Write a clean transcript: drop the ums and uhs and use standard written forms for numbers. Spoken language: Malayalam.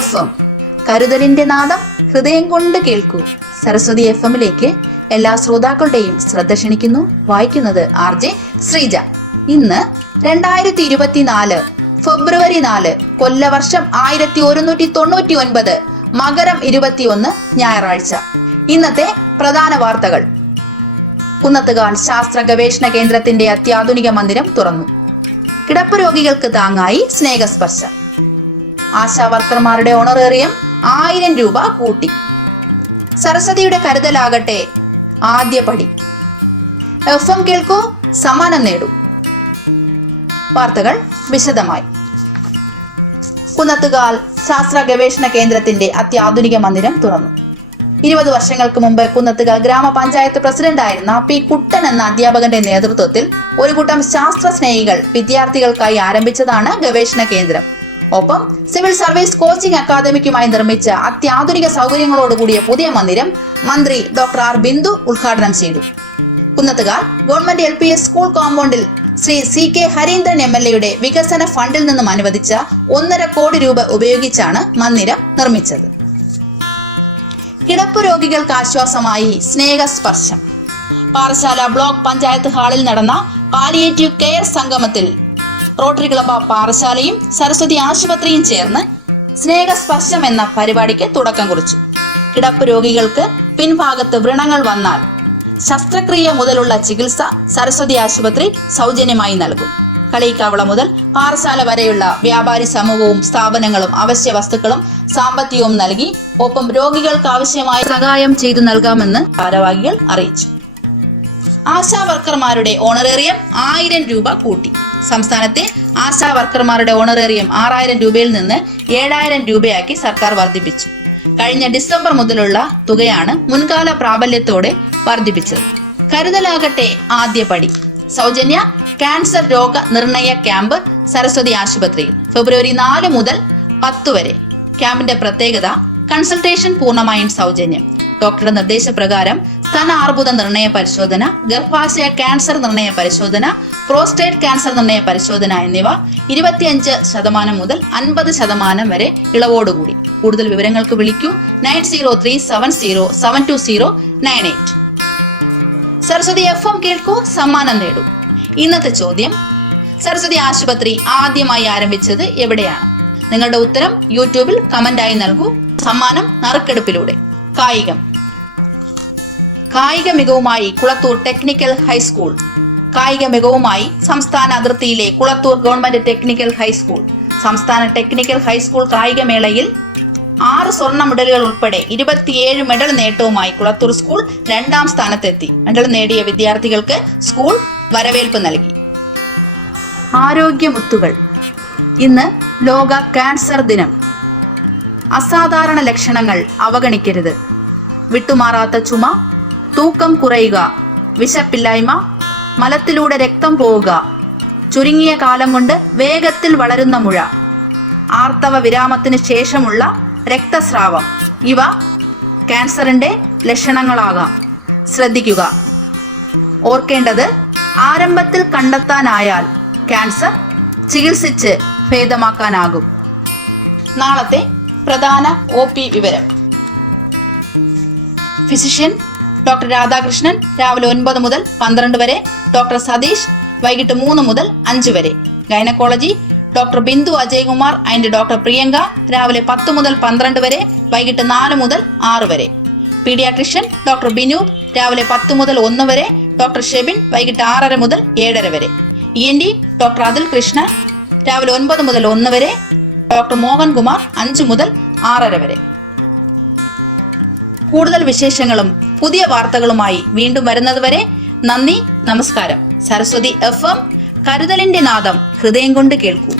FM. കരുതലിന്റെ നാദം ഹൃദയം കൊണ്ട് കേൾക്കൂ. സരസ്വതി FM-ലേക്ക് എല്ലാ ശ്രോതാക്കളുടെയും ശ്രദ്ധ ക്ഷണിക്കുന്നു. വായിക്കുന്നത് RJ ശ്രീജ. ഇന്ന് 2024 ഫെബ്രുവരി 4 കൊല്ലവർഷം 1199 മകരം 21 ഞായറാഴ്ച. ഇന്നത്തെ പ്രധാന വാർത്തകൾ. കുന്നത്തുകാൽ ശാസ്ത്ര ഗവേഷണ കേന്ദ്രത്തിന്റെ അത്യാധുനിക മന്ദിരം തുറന്നു. കിടപ്പ് രോഗികൾക്ക് താങ്ങായി സ്നേഹസ്പർശം. ആശാവർക്കർമാരുടെ ഓണറേറിയം 1000 രൂപ കൂട്ടി. സരസ്വതിയുടെ കരുതലാകട്ടെ ആദ്യപടി. FM കേൾക്കൂ, സമ്മാനം നേടൂ. വാർത്തകൾ വിശദമായി. കുന്നത്തുകാൽ ശാസ്ത്ര ഗവേഷണ കേന്ദ്രത്തിന്റെ അത്യാധുനിക മന്ദിരം തുറന്നു. 20 വർഷങ്ങൾക്ക് മുമ്പ് കുന്നത്തുകാൽ ഗ്രാമപഞ്ചായത്ത് പ്രസിഡന്റായിരുന്ന P. കുട്ടൻ എന്ന അധ്യാപകന്റെ നേതൃത്വത്തിൽ ഒരു കൂട്ടം ശാസ്ത്ര സ്നേഹികൾ വിദ്യാർത്ഥികൾക്കായി ആരംഭിച്ചതാണ് ഗവേഷണ കേന്ദ്രം. ഒപ്പം സിവിൽ സർവീസ് കോച്ചിംഗ് അക്കാദമിക്കുമായി നിർമ്മിച്ച അത്യാധുനിക സൗകര്യങ്ങളോടുകൂടിയ പുതിയ മന്ദിരം മന്ത്രി ഡോക്ടർ R. ബിന്ദു ഉദ്ഘാടനം ചെയ്തു. കുന്നത്തുകാൽ ഗവൺമെന്റ് LPS സ്കൂൾ കോമ്പൗണ്ടിൽ ശ്രീ CK ഹരീന്ദ്രൻ MLA-യുടെ വികസന ഫണ്ടിൽ നിന്നും അനുവദിച്ച 1.5 കോടി രൂപ ഉപയോഗിച്ചാണ് മന്ദിരം നിർമ്മിച്ചത്. കിടപ്പ് രോഗികൾക്ക് ആശ്വാസമായി സ്നേഹസ്പർശം. പാറശാല ബ്ലോക്ക് പഞ്ചായത്ത് ഹാളിൽ നടന്ന പാലിയേറ്റീവ് കെയർ സംഗമത്തിൽ റോട്ടറി ക്ലബ് ഓഫ് പാറശാലയും സരസ്വതി ആശുപത്രിയും ചേർന്ന് സ്നേഹസ്പർശം എന്ന പരിപാടിക്ക് തുടക്കം കുറിച്ചു. കിടപ്പ് രോഗികൾക്ക് പിൻഭാഗത്ത് വ്രണങ്ങൾ വന്നാൽ ശസ്ത്രക്രിയ മുതലുള്ള ചികിത്സ സരസ്വതി ആശുപത്രി സൗജന്യമായി നൽകും. കളിയിക്കാവള മുതൽ പാറശാല വരെയുള്ള വ്യാപാരി സമൂഹവും സ്ഥാപനങ്ങളും അവശ്യ വസ്തുക്കളും സാമ്പത്തികവും നൽകി ഒപ്പം രോഗികൾക്ക് ആവശ്യമായ സഹായം ചെയ്തു നൽകാമെന്ന് ഭാരവാഹികൾ അറിയിച്ചു. ആശാ വർക്കർമാരുടെ ഓണറേറിയം 1000 രൂപ കൂട്ടി. സംസ്ഥാനത്തെ ആശാ വർക്കർമാരുടെ ഓണറേറിയം 6000 രൂപയിൽ നിന്ന് 7000 രൂപയാക്കി സർക്കാർ വർദ്ധിപ്പിച്ചു. കഴിഞ്ഞ ഡിസംബർ മുതലുള്ള തുകയാണ് മുൻകാല പ്രാബല്യത്തോടെ വർദ്ധിപ്പിച്ചത്. കരുതലാകട്ടെ ആദ്യപടി. സൗജന്യ ക്യാൻസർ രോഗ നിർണയ ക്യാമ്പ് സരസ്വതി ആശുപത്രിയിൽ ഫെബ്രുവരി 4 മുതൽ 10 വരെ. ക്യാമ്പിന്റെ പ്രത്യേകത കൺസൾട്ടേഷൻ പൂർണ്ണമായും സൗജന്യം. ഡോക്ടറുടെ നിർദ്ദേശപ്രകാരം സ്തനാർബുദ നിർണയ പരിശോധന, ഗർഭാശയ ക്യാൻസർ നിർണയ പരിശോധന, പ്രോസ്റ്റേറ്റ് ക്യാൻസർ നിർണയ പരിശോധന എന്നിവ 25% മുതൽ 50% വരെ ഇളവോടുകൂടി. കൂടുതൽ വിവരങ്ങൾക്ക് വിളിക്കൂ 9037072098. സരസ്വതി FM കേൾക്കൂ, സമ്മാനം നേടൂ. ഇന്നത്തെ ചോദ്യം: സരസ്വതി ആശുപത്രി ആദ്യമായി ആരംഭിച്ചത് എവിടെയാണ്? നിങ്ങളുടെ ഉത്തരം യൂട്യൂബിൽ കമന്റായി നൽകൂ. സമ്മാനം നറുക്കെടുപ്പിലൂടെ. കായിക മികവുമായി കുളത്തൂർ ടെക്നിക്കൽ ഹൈസ്കൂൾ. കായിക മികവുമായി സംസ്ഥാന അതിർത്തിയിലെ കുളത്തൂർ ഗവൺമെന്റ് ടെക്നിക്കൽ ഹൈസ്കൂൾ. സംസ്ഥാന ടെക്നിക്കൽ ഹൈസ്കൂൾ കായികമേളയിൽ 6 സ്വർണ്ണ മെഡലുകൾ ഉൾപ്പെടെ 27 മെഡൽ നേട്ടവുമായി കുളത്തൂർ സ്കൂൾ 2ാം സ്ഥാനത്തെത്തി. മെഡൽ നേടിയ വിദ്യാർത്ഥികൾക്ക് സ്കൂൾ വരവേൽപ്പ് നൽകി. ആരോഗ്യമുത്തുകൾ. ഇന്ന് ലോക ക്യാൻസർ ദിനം. അസാധാരണ ലക്ഷണങ്ങൾ അവഗണിക്കരുത്. വിട്ടുമാറാത്ത ചുമ, തൂക്കം കുറയുക, വിശപ്പില്ലായ്മ, മലത്തിലൂടെ രക്തം പോവുക, ചുരുങ്ങിയ കാലം കൊണ്ട് വേഗത്തിൽ വളരുന്ന മുഴ, ആർത്തവ വിരാമത്തിന് ശേഷമുള്ള രക്തസ്രാവം, ഇവ ക്യാൻസറിന്റെ ലക്ഷണങ്ങളാകാം. ശ്രദ്ധിക്കുക. ഓർക്കേണ്ടത്, ആരംഭത്തിൽ കണ്ടെത്താനായാൽ ക്യാൻസർ ചികിത്സിച്ച് ഭേദമാക്കാനാകും. നാളത്തെ പ്രധാന OP വിവരം. ഫിസിഷ്യൻ ഡോക്ടർ രാധാകൃഷ്ണൻ രാവിലെ 9 മുതൽ 12 വരെ. ഡോക്ടർ സതീഷ് വൈകിട്ട് 3 മുതൽ 5 വരെ. Gynaecology doctor Bindu Ajaykumar and doctor Priyanka രാവിലെ 10 മുതൽ 12 വരെ, വൈകിട്ട് 4 മുതൽ 6 വരെ. പീഡിയാട്രിഷ്യൻ ഡോക്ടർ ബിനു രാവിലെ 10 മുതൽ 1 വരെ. ഡോക്ടർ ഷെബിൻ വൈകിട്ട് 6:30 മുതൽ 7:30 വരെ. ENT ഡോക്ടർ അതിൽ കൃഷ്ണ രാവിലെ 9 മുതൽ 1 വരെ. ഡോക്ടർ മോഹൻകുമാർ 5 മുതൽ 6:30 വരെ. കൂടുതൽ വിശേഷങ്ങളും പുതിയ വാർത്തകളുമായി വീണ്ടും വരുന്നതുവരെ നന്ദി, നമസ്കാരം. സരസ്വതി FM കരുതലിന്റെ നാദം ഹൃദയം കൊണ്ട് കേൾക്കൂ.